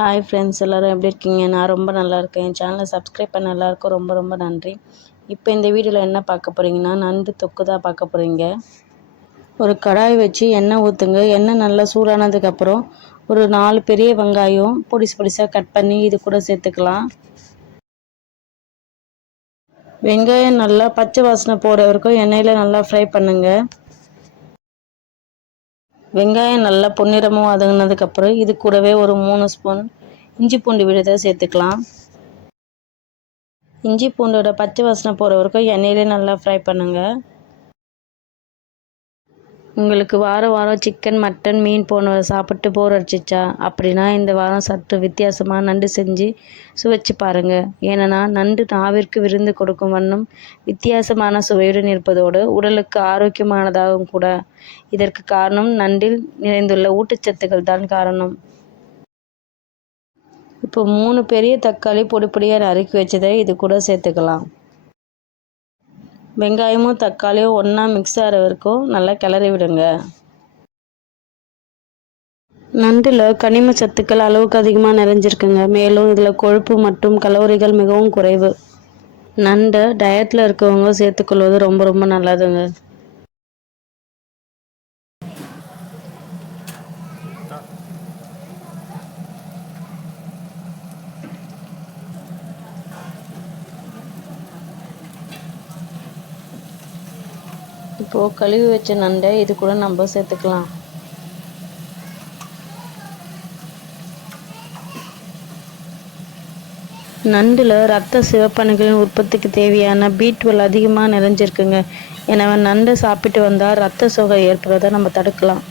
Hi friends, எல்லோரும் எப்படி இருக்கீங்க? நான் ரொம்ப நல்லா இருக்கேன். என் சேனலை சப்ஸ்கிரைப் பண்ண எல்லாருக்கும் ரொம்ப ரொம்ப நன்றி. இப்போ இந்த வீடியோவில் என்ன பார்க்க போகிறீங்கன்னா, நண்டு தொக்கு தான் பார்க்க போகிறீங்க. ஒரு கடாய் வச்சு எண்ணெய் ஊற்றுங்க. எண்ணெய் நல்லா சூடானதுக்கப்புறம் ஒரு 4 பெரிய வெங்காயம் பொடிசாக கட் பண்ணி இது கூட சேர்த்துக்கலாம். வெங்காயம் நல்லா பச்சை வாசனை போகிற வரைக்கும் எண்ணெயில் நல்லா ஃப்ரை பண்ணுங்கள். வெங்காயம் நல்லா பொன்னிறமாக வதங்கினதுக்கப்புறம் இது கூடவே ஒரு 3 ஸ்பூன் இஞ்சி பூண்டு விழுதை சேர்த்துக்கலாம். இஞ்சி பூண்டோட பச்சை வாசனை போகிற வரைக்கும் எண்ணெயிலே நல்லா ஃப்ரை பண்ணுங்கள். உங்களுக்கு வாரம் சிக்கன், மட்டன், மீன் போன சாப்பிட்டு போர் அடிச்சிச்சா அப்படின்னா இந்த வாரம் சற்று வித்தியாசமாக நண்டு செஞ்சு சுவைச்சு பாருங்கள். ஏன்னா நண்டு நாவிற்கு விருந்து கொடுக்கும் வண்ணம் வித்தியாசமான சுவையுடன் இருப்பதோடு உடலுக்கு ஆரோக்கியமானதாகவும் கூட. இதற்கு காரணம் நண்டில் நிறைந்துள்ள ஊட்டச்சத்துக்கள் தான் காரணம். இப்போ 3 பெரிய தக்காளி பொடியாக நறுக்கி வச்சதை இது கூட சேர்த்துக்கலாம். வெங்காயமும் தக்காளியும் ஒன்றா மிக்ஸ் ஆகிற வரைக்கும் நல்லா கிளறி விடுங்க. நண்டில் கனிம சத்துக்கள் அளவுக்கு அதிகமாக நிறைஞ்சிருக்குங்க. மேலும் இதில் கொழுப்பு மற்றும் கலோரிகள் மிகவும் குறைவு. நண்டை டயட்டில் இருக்கவங்க சேர்த்துக்கொள்வது ரொம்ப ரொம்ப நல்லதுங்க. இப்போது கழுவி வச்ச நண்டை இது கூட நம்ம சேர்த்துக்கலாம். நண்டில் ரத்த சிவப்பணுக்களின் உற்பத்திக்கு தேவையான B12 அதிகமாக நிறைஞ்சிருக்குங்க. எனவே நண்டை சாப்பிட்டு வந்தால் ரத்த சோகை ஏற்படுறதை நம்ம தடுக்கலாம்.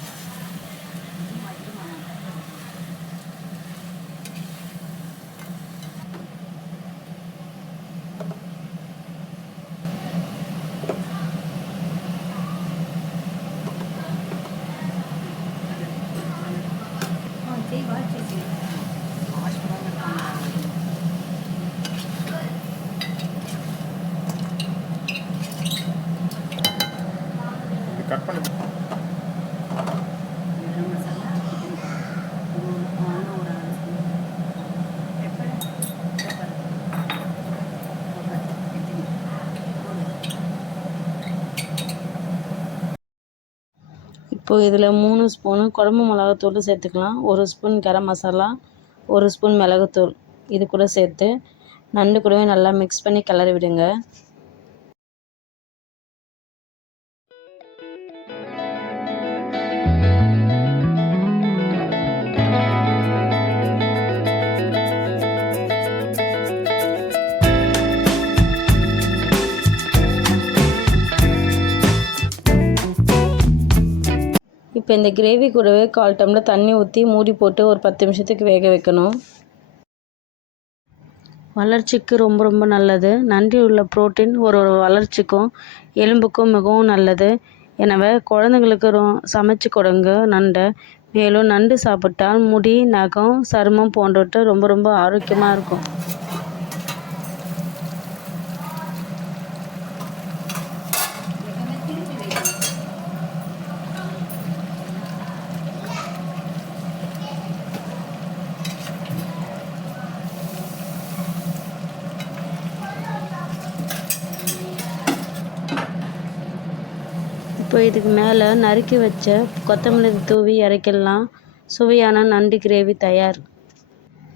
கட் பண்ணி இப்போது இதில் 3 ஸ்பூனு குழம்பு மிளகாத்தூள் சேர்த்துக்கலாம். 1 ஸ்பூன் கரம் மசாலா, 1 ஸ்பூன் மிளகுத்தூள் இது கூட சேர்த்து நண்டு கூடவே நல்லா மிக்ஸ் பண்ணி கிளறி விடுங்க. இப்போ இந்த கிரேவி கூடவே 1/4 டம்ளர் தண்ணி ஊற்றி மூடி போட்டு ஒரு 10 நிமிஷத்துக்கு வேக வைக்கணும். வளர்ச்சிக்கு ரொம்ப ரொம்ப நல்லது. நண்டில் உள்ள புரோட்டீன் ஒரு வளர்ச்சிக்கும் எலும்புக்கும் மிகவும் நல்லது. எனவே குழந்தைங்களுக்கு சமைச்சு கொடுங்க நண்டை. மேலும் நண்டு சாப்பிட்டால் முடி, நகம், சருமம் போன்றவற்றை ரொம்ப ரொம்ப ஆரோக்கியமாக இருக்கும். இப்போ இதுக்கு மேலே நறுக்கி வச்ச கொத்தமல்லி தூவி இறக்கிடலாம். சுவையான நண்டு கிரேவி தயார்.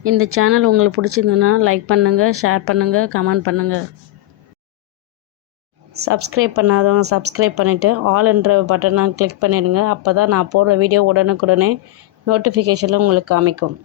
இந்த சேனல் உங்களுக்கு பிடிச்சிருந்ததுன்னா லைக் பண்ணுங்கள், ஷேர் பண்ணுங்கள், கமெண்ட் பண்ணுங்கள். சப்ஸ்கிரைப் பண்ணாதவங்க சப்ஸ்கிரைப் பண்ணிவிட்டு ஆல் என்ற பட்டனை கிளிக் பண்ணிடுங்க. அப்போ தான் நான் போடுற வீடியோ உடனுக்குடனே நோட்டிஃபிகேஷனில் உங்களுக்கு காமிக்கும்.